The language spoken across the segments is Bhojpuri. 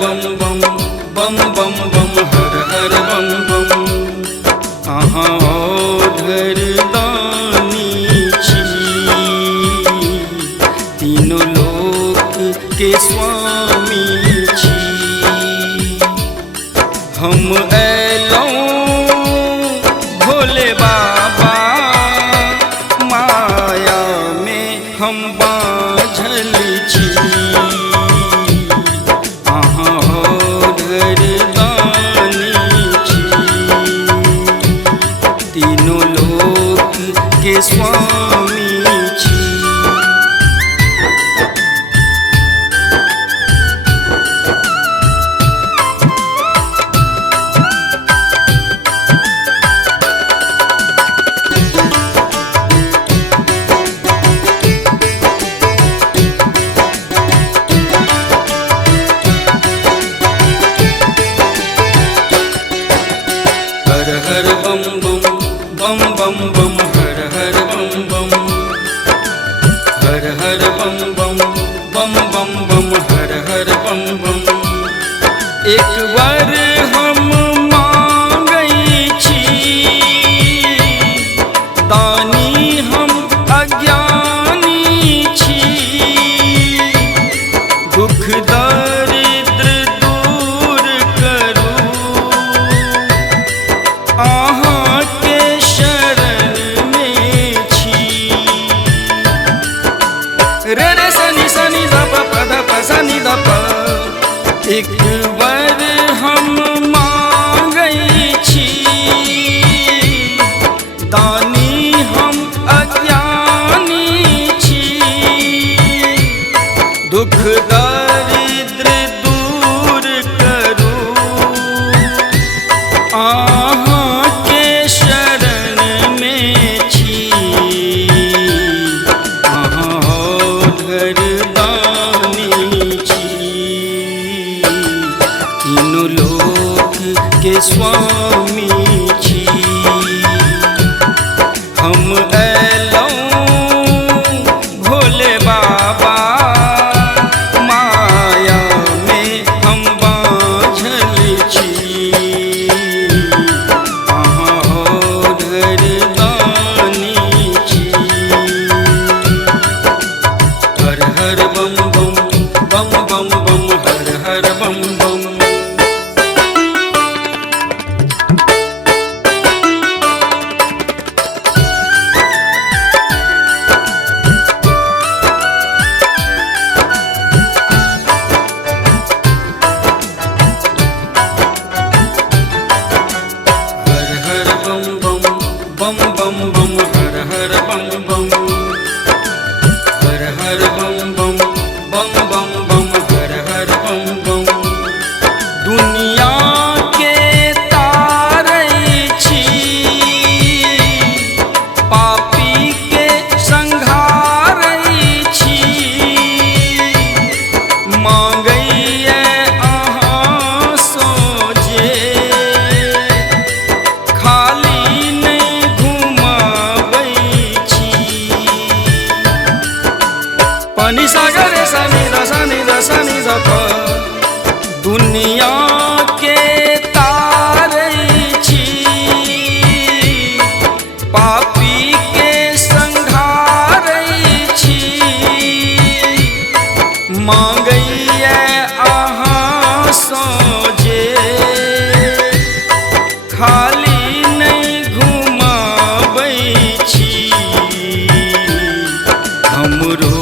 बम बम बम बम बम हर हर बम बम। अहाँ ओढ़र दानी छी, तीनों लोक के स्वामी छी। हम अयलौं भोले बाबा, माया में हम बाझल छी। अहाँ ओढ़र दानी छी, तीनों लोक के स्वामी छी। हर हर बम बम बम बम बम हर हर बम बम। हर हर बम बम बम बम बम हर हर बम बम। एक बार हम मांगै छी, दानी हम अज्ञानी छी। दुख दरिद्र दूर करू, अहाँ के शरण में छी। रे रे सनी सनी ध प प ध प सनी ध प। एक बार हम मांगै छी, दानी हम अज्ञानी छी। दुख दरिद्र दूर करू, अहाँ के शरण में छी। अहाँ ओढ़र दानी छी, तीनों लोक के स्वामी छी। हम अयलौं भोले बाबा, माया में हम बाझल छी। अहाँ ओढ़र दानी छी। हर हर बम बम बम बम बम हर हर बम बम। हर हर बम बम बम बम बम हर हर बम बम। हर हर बम बम बम बम बम हर हर बम बम। दुनिया के तारै छी, पापी के संघारै छी। मांगैये अहाँ सोझे, खाली नहीं घुमाबै छी। पनि सागर सनी द सनी द सनी द प। दुनिया के तारै छी, पापी के संघारै छी। मांगैये अहाँ सोझे, खाली नहीं घुमाबै छी। हमरो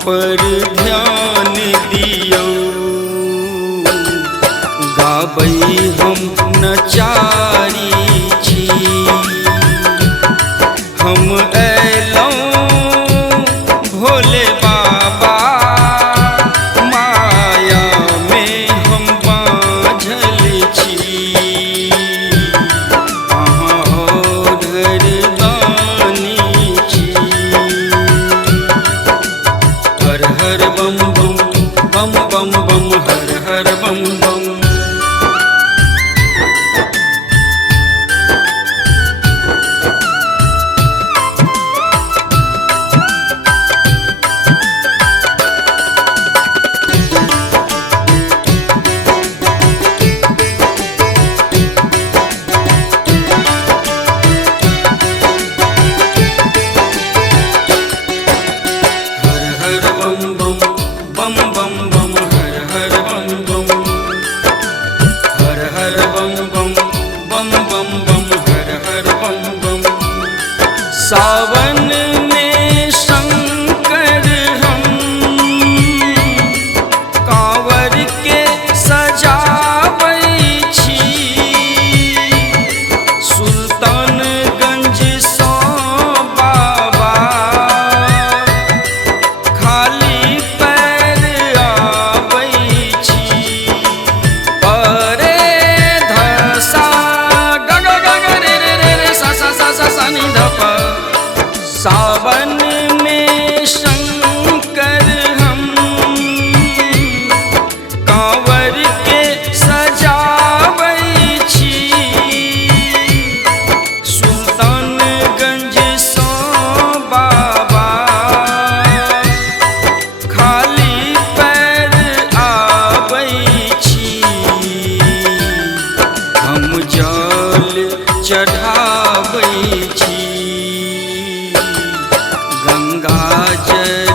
पर ध्यान दियौ, गाबै हम नचारी छी। हम अयलौं भोले बाबा, माया में हम बाझल छी। अहाँ ओढ़र दानी छी। हर हर बम बम बम बम बम हर हर बम बम। जय